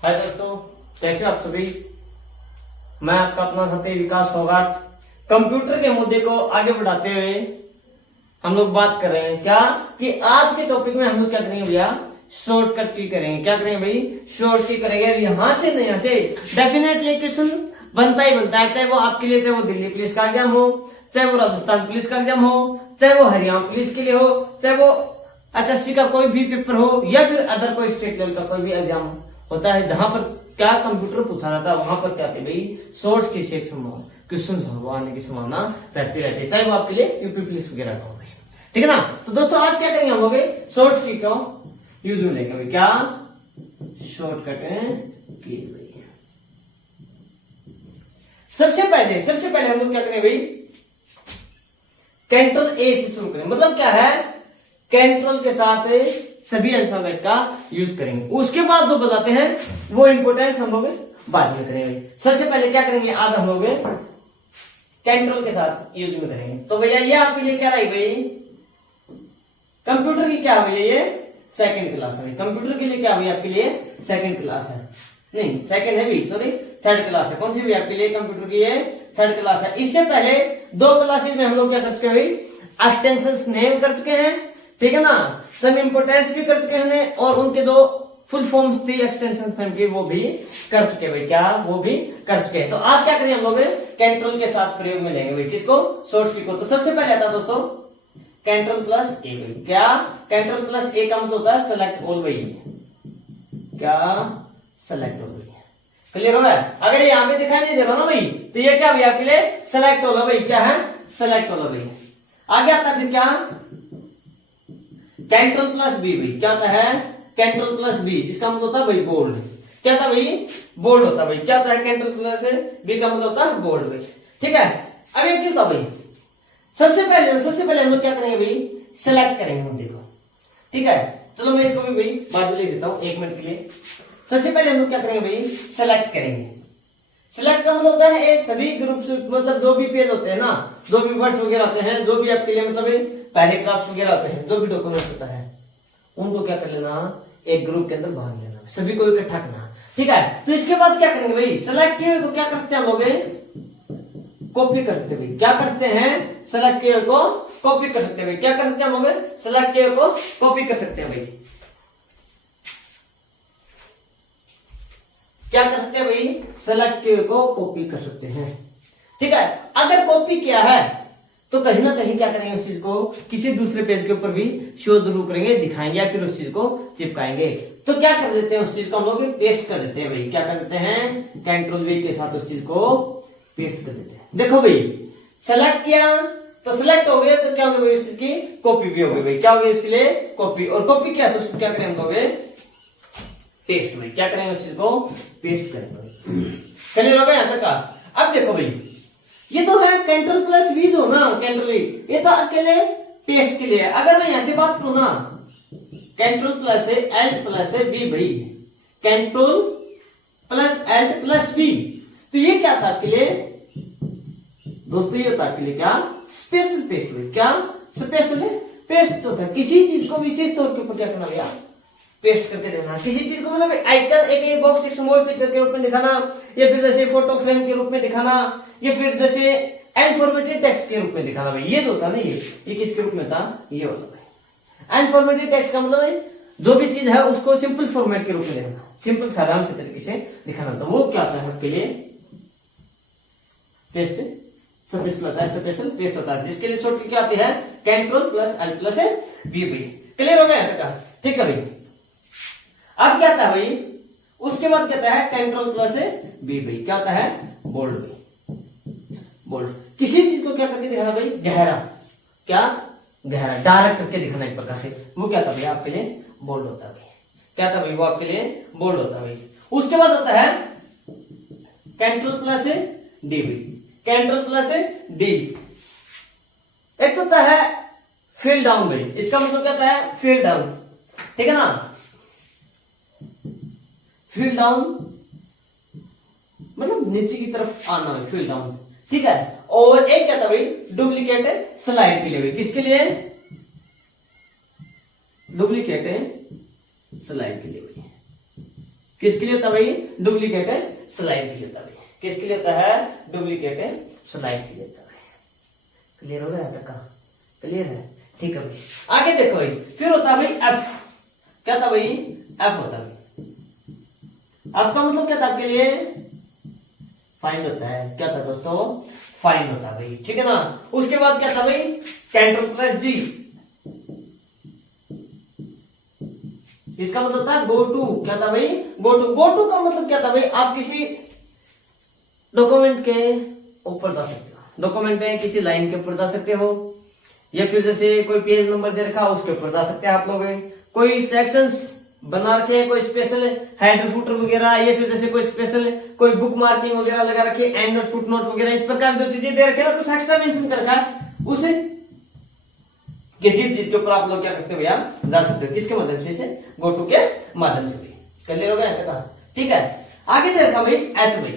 हाय दोस्तों, कैसे हो आप सभी। मैं आपका अपना साथी विकास फोगाट। कंप्यूटर के मुद्दे को आगे बढ़ाते हुए हम लोग बात कर रहे हैं क्या कि आज के टॉपिक में हम लोग क्या करेंगे भैया, शॉर्टकट की करेंगे। क्या करेंगे भाई, शॉर्ट की करेंगे। यहाँ से नहीं, यहाँ से डेफिनेटली क्वेश्चन बनता ही बनता है, चाहे वो आपके लिए, चाहे वो दिल्ली पुलिस का एग्जाम हो, चाहे वो राजस्थान पुलिस का एग्जाम हो, चाहे वो हरियाणा पुलिस के लिए हो, चाहे वो एचएससी का कोई भी पेपर हो, या फिर अदर कोई स्टेट लेवल का कोई भी एग्जाम होता है जहां पर क्या कंप्यूटर पूछा जाता है, वहां पर क्या थे भाई, सोर्स की चेक क्वेश्चन आने की संभावना रहती रहती है, चाहे वो आपके लिए यूपी पुलिस वगैरह का हो। ठीक है ना। तो दोस्तों आज क्या करेंगे हम लोग, सोर्स की क्यों यूज में लेंगे, क्या शॉर्टकट की। सबसे पहले हम लोग क्या करेंगे भाई, कंट्रोल ए से शुरू करें। मतलब क्या है, कंट्रोल के साथ सभी अल्फाबेट का यूज करेंगे। उसके बाद जो बताते हैं वो इंपोर्टेंस हम लोग बाद में करेंगे। सबसे पहले क्या करेंगे, आज हम लोग कंट्रोल के साथ यूज में करेंगे। तो भैया ये आपके लिए क्या रही भाई, कंप्यूटर की क्या भैया, ये सेकंड क्लास है। कंप्यूटर के लिए क्या भैया आपके लिए सेकंड क्लास है, नहीं सेकंड है भी, सॉरी थर्ड क्लास है। कौन सी भी आपके लिए कंप्यूटर की ये थर्ड क्लास है। इससे पहले दो क्लासेज में हम लोग क्या कर चुके हैं भाई, एक्सटेंशन नेम कर चुके हैं, ठीक है ना, सम इंपोर्टेंस भी कर चुके हैं, और उनके दो फुल फॉर्म्स थी एक्सटेंशन नेम की, वो भी कर चुके हैं भाई, क्या वो भी कर चुके हैं। तो आज क्या करेंगे हम लोग, कंट्रोल के साथ प्रयोग में लेंगे भाई, किसको, सोर्स की को। तो सबसे पहले आता है दोस्तों कंट्रोल प्लस ए भाई। क्या कंट्रोल प्लस ए का मतलब होता है सेलेक्ट ऑल भाई, क्या सेलेक्ट ऑल भाई। क्लियर हो गया। अगर यहाँ पे दिखाई नहीं दे रहा ना भाई, तो ये क्या भाई आपके लिए सेलेक्ट ऑल भाई, क्या है सेलेक्ट ऑल भाई। आगे आता है फिर क्या, कंट्रोल प्लस बी भाई। क्या होता है कंट्रोल प्लस बी, जिसका मतलब होता है भाई बोल्ड। क्या था भाई, बोल्ड होता है भाई। क्या होता है कंट्रोल प्लस बी का मतलब होता है बोल्ड भाई। ठीक है। अब एक चीज था भाई, सबसे पहले हम लोग क्या करेंगे भाई, सेलेक्ट करेंगे मुद्दे को। ठीक है, चलो मैं इसको भी भाई बाद में लिख देता हूं 1 मिनट के लिए। सबसे पहले हम लोग क्या करेंगे भाई, सेलेक्ट करेंगे। सेलेक्ट का मतलब होता है सभी ग्रुप, मतलब जो भी पेज होते हैं ना, जो भी वर्ड्स वगैरह होते हैं, जो भी आपके लिए मतलब पैराग्राफ्स वगैरह होते हैं, जो भी डॉक्यूमेंट होता है, उनको क्या कर लेना, एक ग्रुप के अंदर बांध लेना, सभी को इकट्ठा करना। ठीक है। तो इसके बाद क्या करेंगे भाई, सेलेक्ट किए हुए को क्या करते हैं हम लोग, कॉपी करते हुए। क्या करते हैं, सेलेक्ट किए को कॉपी कर सकते हैं भाई। क्या करते हैं हम लोग, सेलेक्ट किए को कॉपी कर सकते हैं भाई। क्या करते हैं भाई, सेलेक्ट किए को कॉपी कर सकते हैं। ठीक है। अगर कॉपी किया है तो कहीं ना कहीं क्या करेंगे, उस चीज को किसी दूसरे पेज के ऊपर भी शो जरूर करेंगे, दिखाएंगे, या फिर उस चीज को चिपकाएंगे। तो क्या कर देते हैं, उस चीज को हम लोग पेस्ट कर देते हैं भाई। क्या कर देते हैं, कंट्रोल वी के साथ उस चीज को पेस्ट कर देते हैं। देखो भाई, सेलेक्ट किया तो सिलेक्ट हो गया, तो क्या हो गया इसकी कॉपी भी हो गई भाई। क्या हो गया इसके लिए कॉपी, और कॉपी किया तो उसको क्या करेंगे हम लोग, पेस्ट भाई। क्या करेंगे उस चीज को पेस्ट करेंगे। क्लियर हो गया यहां तक का। अब देखो भाई, ये तो है कंट्रोल प्लस वी जो ना, कंट्रोल वी ये तो अकेले पेस्ट के लिए। अगर मैं यहां से बात करूं ना, कंट्रोल प्लस है एल्ट प्लस है वी भाई, control plus alt plus V, तो ये क्या था आपके लिए दोस्तों, ये होता है आपके लिए क्या, स्पेशल पेस्ट भाई। क्या स्पेशल पेस्ट होता है, किसी चीज को विशेष तौर के ऊपर क्या करना भैया, पेस्ट करके देना। किसी चीज को मतलब आइकन, एक बॉक्स, एक स्मॉल पिक्चर के रूप में दिखाना, या फिर जैसे फोटो फ्रेम के रूप में दिखाना, या फिर जैसे इनफॉर्मेटिव टेक्स्ट के रूप में दिखाना भाई। ये जो होता ना, ये किसके रूप में था, ये वाला भाई। इनफॉर्मेटिव टेक्स्ट का मतलब है जो भी चीज है उसको सिंपल फॉर्मेट के रूप में दिखाना, सिंपल सारांश तरीके से दिखाना। तो वो क्या होता है आपके लिए पेस्ट, स्पेशल होता है, स्पेशल पेस्ट होता है, जिसके लिए शॉर्ट क्या आती है, control plus L plus V भाई। क्लियर हो गया। ठीक है भाई। अब क्या था भाई, उसके बाद क्या है, कंट्रोल प्लस बी भाई। क्या होता है, बोल्ड भाई, बोल्ड। किसी चीज को क्या करके दिखाना भाई, गहरा, क्या गहरा, डायरेक्ट करके दिखाना एक प्रकार से, वो क्या था भाई आपके लिए बोल्ड होता है भाई। क्या था भाई, वो आपके लिए बोल्ड होता है भाई। उसके बाद होता है कंट्रोल प्लस डी भाई, कंट्रोल प्लस डी। एक तो होता है फिल डाउन भाई, इसका मतलब क्या होता है, फिल डाउन। ठीक है ना, फिल डाउन मतलब नीचे की तरफ आना है, फिल डाउन। ठीक है। और एक क्या था भाई, डुप्लीकेट स्लाइड के लिए भाई। किसके लिए, डुप्लीकेट स्लाइड के लिए भाई। किसके लिए होता भाई? डुप्लीकेट स्लाइड के लिए होता भाई। किसके लिए होता है? डुप्लीकेट स्लाइड के लिए होता है। क्लियर हो गया यहाँ तक का? क्लियर है? ठीक है भाई। आगे देखो भाई, फिर होता है भाई एफ। क्या था भाई? एफ होता है। एफ का मतलब क्या था आपके लिए? फाइंड होता है। क्या था दोस्तों? फाइंड होता है भाई, ठीक है ना। उसके बाद क्या था भाई? कंट्रोल प्लस जी। इसका मतलब था गो टू। क्या था भाई? Go to. गो टू का मतलब क्या था भाई? आप किसी डॉक्यूमेंट के ऊपर जा सकते हो, डॉक्यूमेंट में किसी लाइन के ऊपर जा सकते हो, या फिर जैसे कोई पेज नंबर दे रखा उसके ऊपर जा सकते हैं आप लोग। कोई सेक्शंस बना रखे हैं, कोई स्पेशल हेडर फुटर वगैरह, या फिर जैसे कोई स्पेशल कोई बुक मार्किंग वगैरह लगा रखी है, एंड नोट, फुट नोट वगैरह, इस प्रकार जो चीजें दे रखे हैं, कुछ एक्स्ट्रा मेंशन कर रखा है, उसे किसी चीज के ऊपर आप लोग क्या करते हो भैया? जा सकते हो। किसके माध्यम से? गो टू के माध्यम से भी। क्लियर हो गया? ठीक है। आगे दे रखा भाई एच भाई।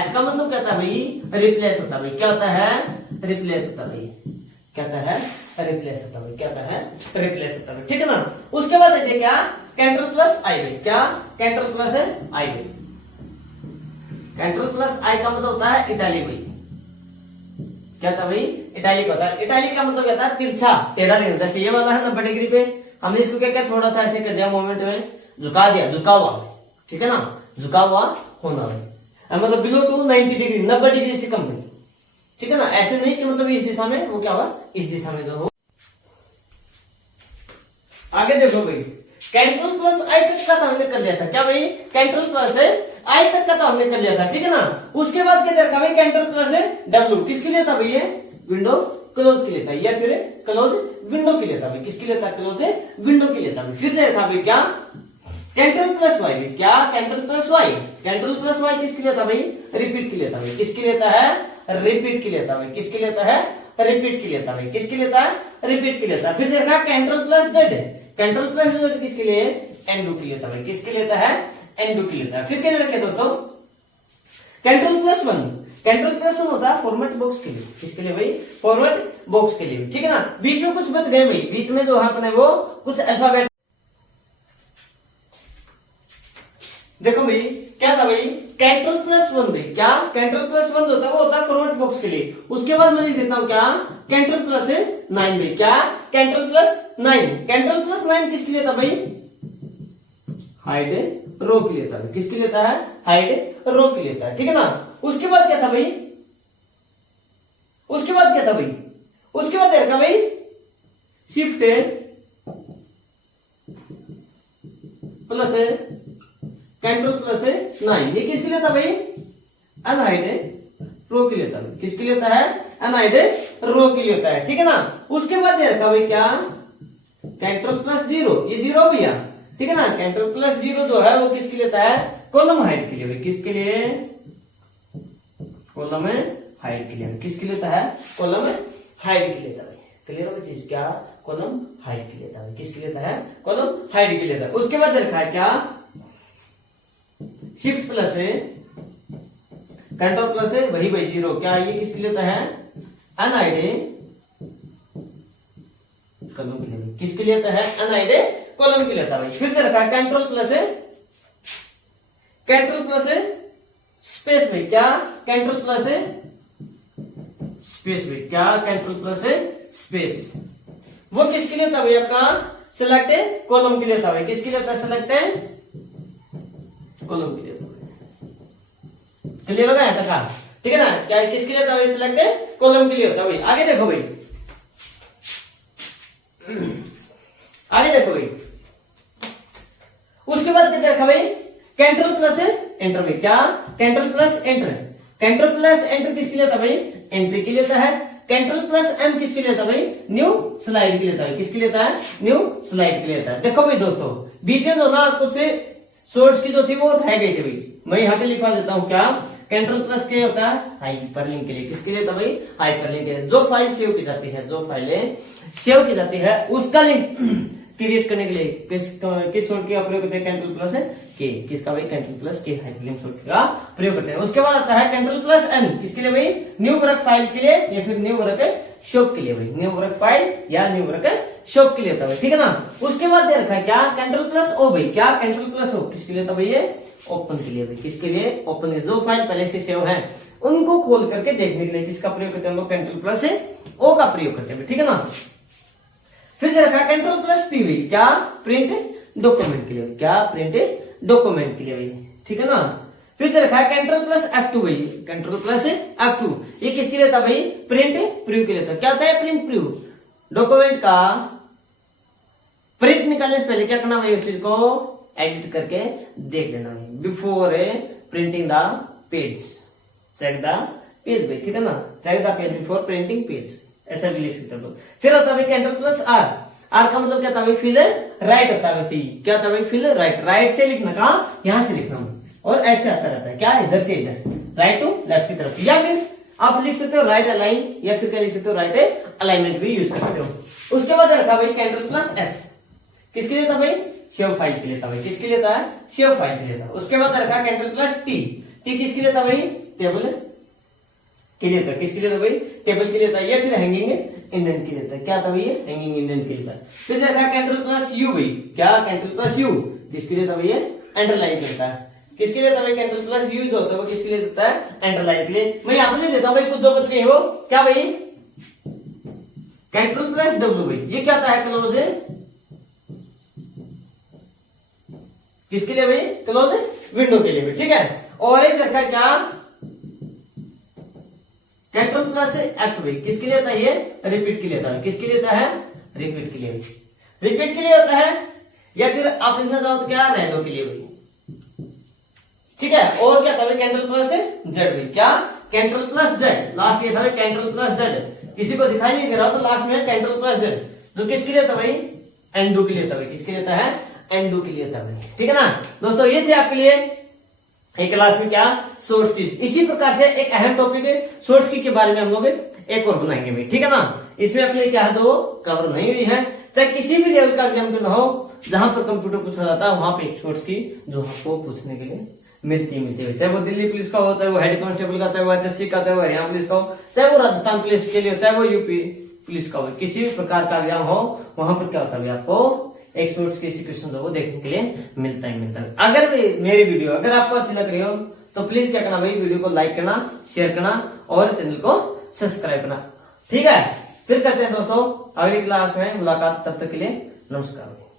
एच का मतलब क्या था भाई? रिप्लेस होता भाई। क्या होता है? रिप्लेस होता भाई। क्या होता है? रिप्लेस होता भाई। क्या होता है? रिप्लेस होता भाई, ठीक है ना। उसके बाद है क्या? कंट्रोल प्लस आई भाई। क्या? कंट्रोल प्लस है आई भाई। कंट्रोल प्लस आई का मतलब होता है इटैलिक भाई। क्या था भाई? इटैलिक होता है। इटैलिक का मतलब क्या था? तिरछा, टेढ़ा नहीं होता। ये वाला है 90 डिग्री पे, हमने इसको क्या किया? थोड़ा सा ऐसे कर दिया, मोमेंट में झुका दिया, झुका हुआ, ठीक है ना, झुका हुआ होना भाई। मतलब बिलो टू 90 डिग्री, 90 डिग्री से कम भाई, ठीक है ना। ऐसे नहीं कि मतलब इस दिशा में, वो क्या होगा? इस दिशा में जो हो। आगे देखो भाई, कंट्रोल प्लस आई तक का तो हमने कर लिया था। क्या भाई? कंट्रोल प्लस है आई तक का तो हमने कर लिया था, ठीक है ना। उसके बाद क्या देखा भाई? कंट्रोल प्लस है डब्ल्यू। किसके लिए था भाई? ये विंडो क्लोज के लिए था, या फिर क्लोज विंडो के लिए था भाई। किसके लिए था? क्लोज विंडो के लिए था भाई। फिर देखा भाई क्या? Control plus Y. क्या? Control plus Y. Control plus Y किसके लिए था भाई? रिपीट के लिए था भाई। किसके लिए था? रिपीट के लिए था भाई। किसके लिए था? रिपीट के लिए था भाई। किसके लिए था? रिपीट के लिए था। फिर देखा control plus Z. Control plus Z किसके लिए? एंडू के लिए था भाई। किसके लिए था? एंडू के लिए था। फिर क्या रखे दोस्तों? Control plus one. Control plus one होता है फॉर्मेट बॉक्स के लिए। किसके लिए भाई? फॉर्मेट बॉक्स के लिए, ठीक है ना। बीच में कुछ बच गए भाई, बीच में जो है अपने वो कुछ अल्फाबेट। देखो भाई क्या था भाई? कंट्रोल प्लस वन भाई। क्या? कंट्रोल प्लस वन होता है वो होता है फॉरवर्ड बॉक्स के लिए। उसके बाद मैं लिख देता हूं क्या? कंट्रोल प्लस है 9 भाई। क्या? Control plus 9। कंट्रोल प्लस 9 किसके लिए था भाई? हाइड रो के लिए था भाई। किसके लिए था? हाइड रो के लिए था, ठीक है ना। उसके बाद क्या था भाई? उसके बाद क्या था भाई? उसके बाद देखा भाई शिफ्ट प्लस है कंट्रोल प्लस है 9। ये किसके लिए था भाई? अनहाइड रो के लिए था भाई। किसके लिए होता है? अनहाइड रो के लिए होता है, ठीक है ना। उसके बाद ये रखा भाई क्या? Control plus 0। ये 0 भैया, ठीक है ना। कंट्रोल प्लस 0 जो है वो किसके लिए होता है? कॉलम हाइट के लिए भाई। किसके लिए? कॉलम हाइट के लिए। किसके लिए होता है? कॉलम हाइट के लिए था भाई। क्लियर हो चीज? क्या? कॉलम हाइट के लिए था भाई। किसके लिए होता है? कॉलम हाइट के लिए था। उसके बाद रखा है क्या? शिफ्ट प्लस है कंट्रोल प्लस है वही भाई 0। क्या? ये किसके लिए होता है? अनहाइड कॉलम के लिए। किसके लिए होता है? अनहाइड कॉलम के लिए होता है भाई। फिर से रखा है कंट्रोल प्लस है स्पेस में। क्या? कंट्रोल प्लस है स्पेस में। क्या? कंट्रोल प्लस है स्पेस। वो किसके लिए था भाई? आपका सिलेक्ट कॉलम के लिए था भाई। किसके लिए था? सिलेक्ट कॉलम के लिए था। क्लियर हो गया था? ठीक है ना। क्या किसके लिए था भाई? सिलेक्ट कॉलम के लिए होता भाई। आगे देखो भाई, आगे देखो भाई। उसके बाद क्या रखा भाई? कंट्रोल प्लस एंटर भाई। क्या? Control plus enter. Control plus enter किसके लिए था भाई? एंट्री के लिए था है। कंट्रोल प्लस एम किसके लिए था भाई? न्यू स्लाइड के लिए था। किसके लिए था? न्यू स्लाइड के लिए था। देखो भाई दोस्तों, बीच में ना कुछ सोर्स की जो थी वो रह गई थी भाई। मैं यहाँ पे लिखवा देता हूँ क्या? कंट्रोल प्लस के होता है हाइपरलिंक के लिए। किसके लिए था भाई? हाइपरलिंक के लिए। जो फाइल सेव की जाती है, जो फाइलें सेव की जाती है उसका लिंक क्रिएट करने के लिए किस सॉर्ट का प्रयोग करते हैं? कंट्रोल प्लस के। किसका भाई? कंट्रोल प्लस के हाइपरलिंक सॉर्ट का प्रयोग करते हैं। उसके बाद आता है कंट्रोल प्लस एन। किसके लिए भाई? न्यू वर्क फाइल के लिए या फिर न्यू वर्क शॉप के लिए भाई, न्यूमरक फाइल या न्यूमरक शॉप के लिए होता है, ठीक है ना। उसके बाद दे रखा है क्या, कंट्रोल प्लस ओ भाई, क्या कंट्रोल प्लस ओ किसके लिए था भाई, ये ओपन के लिए भाई, किसके लिए, ओपन के, जो फाइल पहले से सेव है उनको खोल करके देखने के लिए किसका प्रयोग करते हैं हम लोग, कंट्रोल प्लस ओ का प्रयोग करते हैं, ठीक है ना। फिर दे रखा है कंट्रोल प्लस पी भाई, क्या, प्रिंट डॉक्यूमेंट के लिए, क्या, प्रिंट डॉक्यूमेंट के लिए भाई, ठीक है ना। फिर दे रखा है कंट्रोल प्लस F2 भाई, कंट्रोल प्लस F2, ये किसके लिए था भाई, प्रिंट प्रीव्यू के लिए था। क्या होता है प्रिंट प्रीव्यू, डॉक्यूमेंट का प्रिंट निकालने से पहले क्या करना भाई, उस चीज को एडिट करके देख लेना भाई, before printing the page, check the page भाई, ठीक है ना, check the page before printing page, ऐसा भी लिख सकते हो। फिर होता है कंट्रोल प्लस R, आर का मतलब क्या था भाई, फिल राइट होता है भाई, क्या था भाई, फिल राइट, राइट से लिखना, कहा, यहां से लिखना और ऐसे आता रहता है, क्या, इधर से इधर, राइट टू लेफ्ट की तरफ, या फिर आप लिख सकते हो राइट अलाइन, या फिर क्या लिख सकते हो, राइट अलाइनमेंट भी यूज कर सकते हो। उसके बाद रखा भाई कंट्रोल प्लस S, किसके लिए था भाई, सेव फाइल के लिए था भाई, किसके लिए था, सेव फाइल के लिए था। उसके बाद रखा कंट्रोल प्लस T, T किसके लिए था भाई, टेबल के लिए था, किसके लिए था भाई, टेबल के लिए था, या फिर हैंगिंग इंडेंट के लिए था, क्या था भाई, ये हैंगिंग इंडेंट के लिए था। फिर रखा कंट्रोल प्लस U भाई, क्या, कंट्रोल प्लस U किसके लिए था भाई, ये अंडरलाइन करता है, किसके लिए था भाई, कंट्रोल प्लस U जो होता है वो किसके लिए देता है, अंडरलाइन के लिए। मैं यहाँ पे लिख देता हूँ भाई, कुछ जो बच गए हो, क्या भाई, कंट्रोल प्लस W भाई, ये क्या था, क्लोज, किसके लिए भाई, क्लोज विंडो के लिए भाई, ठीक है। और एक रखा क्या, कंट्रोल प्लस X भाई, किसके लिए था, ये रिपीट के लिए था, किसके लिए था, रिपीट के लिए, रिपीट के लिए होता है, या फिर आप लिखना चाहो तो क्या, रेडो के लिए भाई, ठीक है। और क्या था भाई, कंट्रोल प्लस Z भाई, क्या, कंट्रोल प्लस Z, लास्ट ये था भाई कंट्रोल प्लस Z, किसी को दिखाई नहीं दे रहा तो लास्ट में कंट्रोल प्लस Z, जो किसके लिए था भाई, एंडू के लिए था भाई, किसके लिए था, एंडू के लिए था भाई, ठीक है ना दोस्तों। ये थे आपके लिए एक क्लास में क्या, शॉर्ट्स की। इसी प्रकार से एक अहम टॉपिक है शॉर्ट्स की के बारे में हम लोग एक और बनाएंगे भाई, ठीक है ना। इसमें अपने क्या है तो कवर नहीं हुई है, चाहे किसी भी लेवल का एग्जाम क्यों ना हो, जहां पर कंप्यूटर पूछा जाता है वहां पे शॉर्ट्स की जो आपको पूछने के लिए मिलती है, चाहे वो दिल्ली पुलिस का हो, चाहे वो हेड कांस्टेबल का, चाहे वो HSC का, चाहे वो हरियाणा पुलिस का हो, चाहे वो राजस्थान पुलिस के लिए, चाहे वो यूपी पुलिस का हो, किसी भी प्रकार का एग्जाम हो वहां पर क्या होता है आपको एक शॉर्ट्स के इसी क्वेश्चन को देखने के लिए मिलता है। अगर मेरी वीडियो अगर आपको अच्छी लग रही हो तो प्लीज क्या करना भाई, वीडियो को लाइक करना, शेयर करना और चैनल को सब्सक्राइब करना, ठीक है। फिर करते हैं दोस्तों अगली क्लास में मुलाकात, तब तक के लिए नमस्कार।